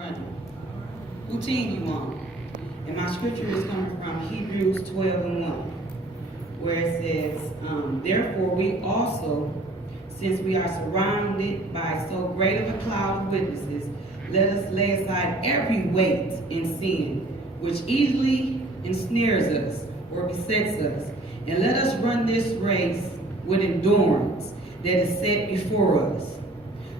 running? Who team you on? And my scripture is coming from Hebrews 12:1, where it says, therefore we also, since we are surrounded by so great of a cloud of witnesses, let us lay aside every weight and sin, which easily ensnares us or besets us, and let us run this race with endurance that is set before us.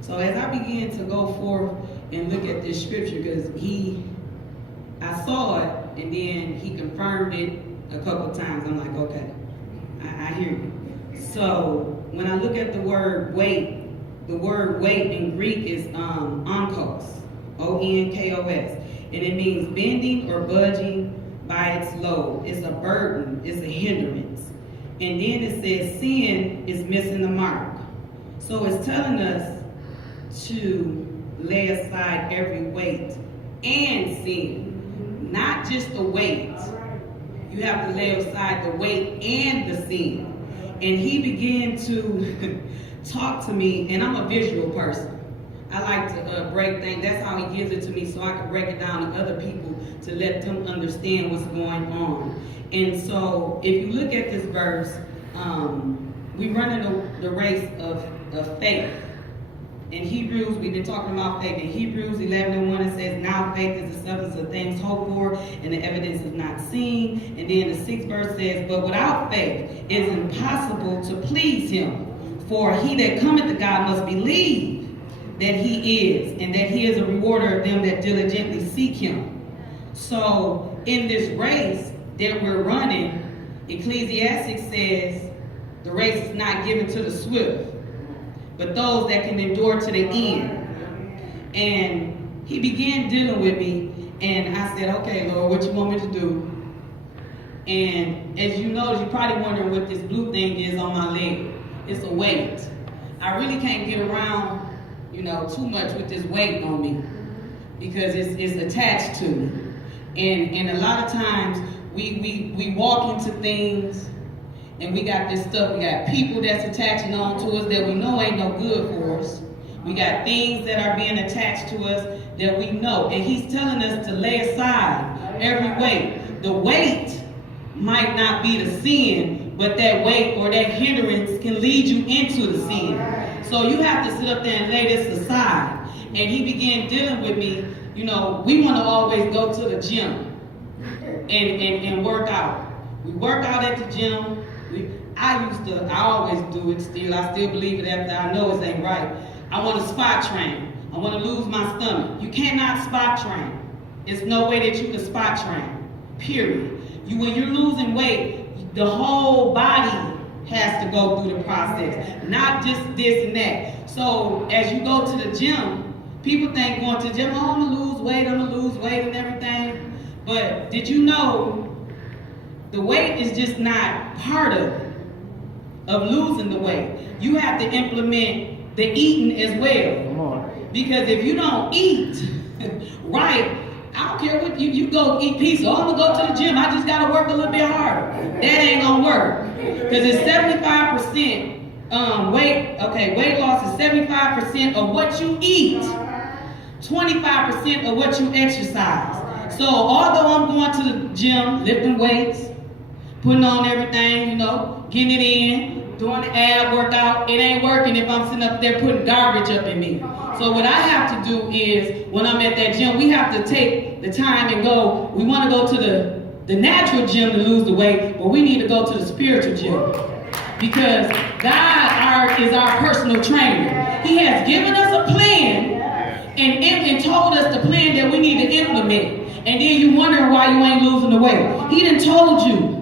So as I began to go forth and look at this scripture, because I saw it and then he confirmed it a couple times. I'm like, okay, I hear you. So when I look at the word weight, the word weight in Greek is onkos, O-N-K-O-S, and it means bending or budging by its load. It's a burden, it's a hindrance. And then it says sin is missing the mark. So it's telling us to lay aside every weight and sin, not just the weight. You have to lay aside the weight and the sin. And he began to talk to me, and I'm a visual person. I like to break things. That's how he gives it to me, so I can break it down to other people to let them understand what's going on. And so if you look at this verse, we run in the race of faith. In Hebrews, we've been talking about faith. In Hebrews 11:1, it says, now faith is the substance of things hoped for and the evidence is not seen. And then the 6th verse says, but without faith it is impossible to please him. For he that cometh to God must believe that he is, and that he is a rewarder of them that diligently seek him. So in this race that we're running, Ecclesiastes says the race is not given to the swift, but those that can endure to the end. And he began dealing with me, and I said, okay, Lord, what you want me to do? And as you notice, you're probably wondering what this blue thing is on my leg. It's a weight. I really can't get around, too much with this weight on me because it's attached to me. And a lot of times we walk into things and we got this stuff. We got people that's attaching on to us that we know ain't no good for us. We got things that are being attached to us that we know. And he's telling us to lay aside every weight. The weight might not be the sin, but that weight or that hindrance can lead you into the sin. So you have to sit up there and lay this aside. And he began dealing with me. We want to always go to the gym and work out. We work out at the gym. I always do it still. I still believe it after I know it ain't right. I want to spot train. I want to lose my stomach. You cannot spot train. There's no way that you can spot train. Period. When you're losing weight, the whole body has to go through the process, not just this and that. So as you go to the gym, people think going to the gym, I'm going to lose weight and everything. But did you know the weight is just not part of losing the weight? You have to implement the eating as well. Come on. Because if you don't eat right, I don't care what you go eat pizza. Oh, I'm gonna go to the gym. I just gotta work a little bit harder. That ain't gonna work. Because it's 75% weight. Okay, weight loss is 75% of what you eat, 25% of what you exercise. So although I'm going to the gym, lifting weights, putting on everything, getting it in, doing the ab workout, it ain't working if I'm sitting up there putting garbage up in me. So what I have to do is, when I'm at that gym, we have to take the time and go. We want to go to the natural gym to lose the weight, but we need to go to the spiritual gym. Because God is our personal trainer. He has given us a plan and told us the plan that we need to implement. And then you wondering why you ain't losing the weight. He done told you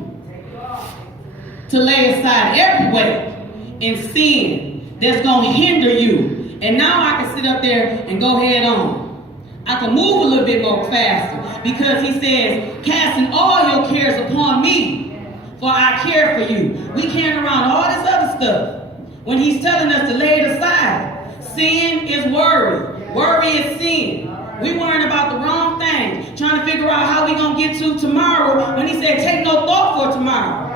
to lay aside every weight and sin that's going to hinder you. And now I can sit up there and go head on. I can move a little bit more faster because he says, casting all your cares upon me, for I care for you. We carrying around all this other stuff when he's telling us to lay it aside. Sin is worry. Worry is sin. We worrying about the wrong thing, trying to figure out how we going to get to tomorrow when he said, take no thought for tomorrow.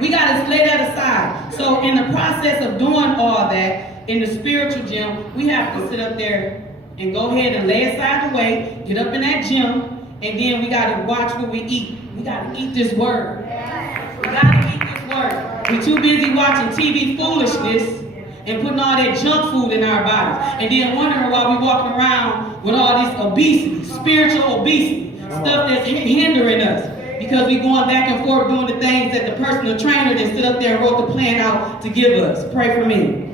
We got to lay that aside. So in the process of doing all that, in the spiritual gym, we have to sit up there and go ahead and lay aside the weight, get up in that gym, and then we got to watch what we eat. We got to eat this word. We got to eat this word. We're too busy watching TV foolishness and putting all that junk food in our bodies. And then wondering why we're walking around with all this obesity, spiritual obesity, stuff that's hindering us. Because we're going back and forth doing the things that the personal trainer that stood up there and wrote the plan out to give us. Pray for me.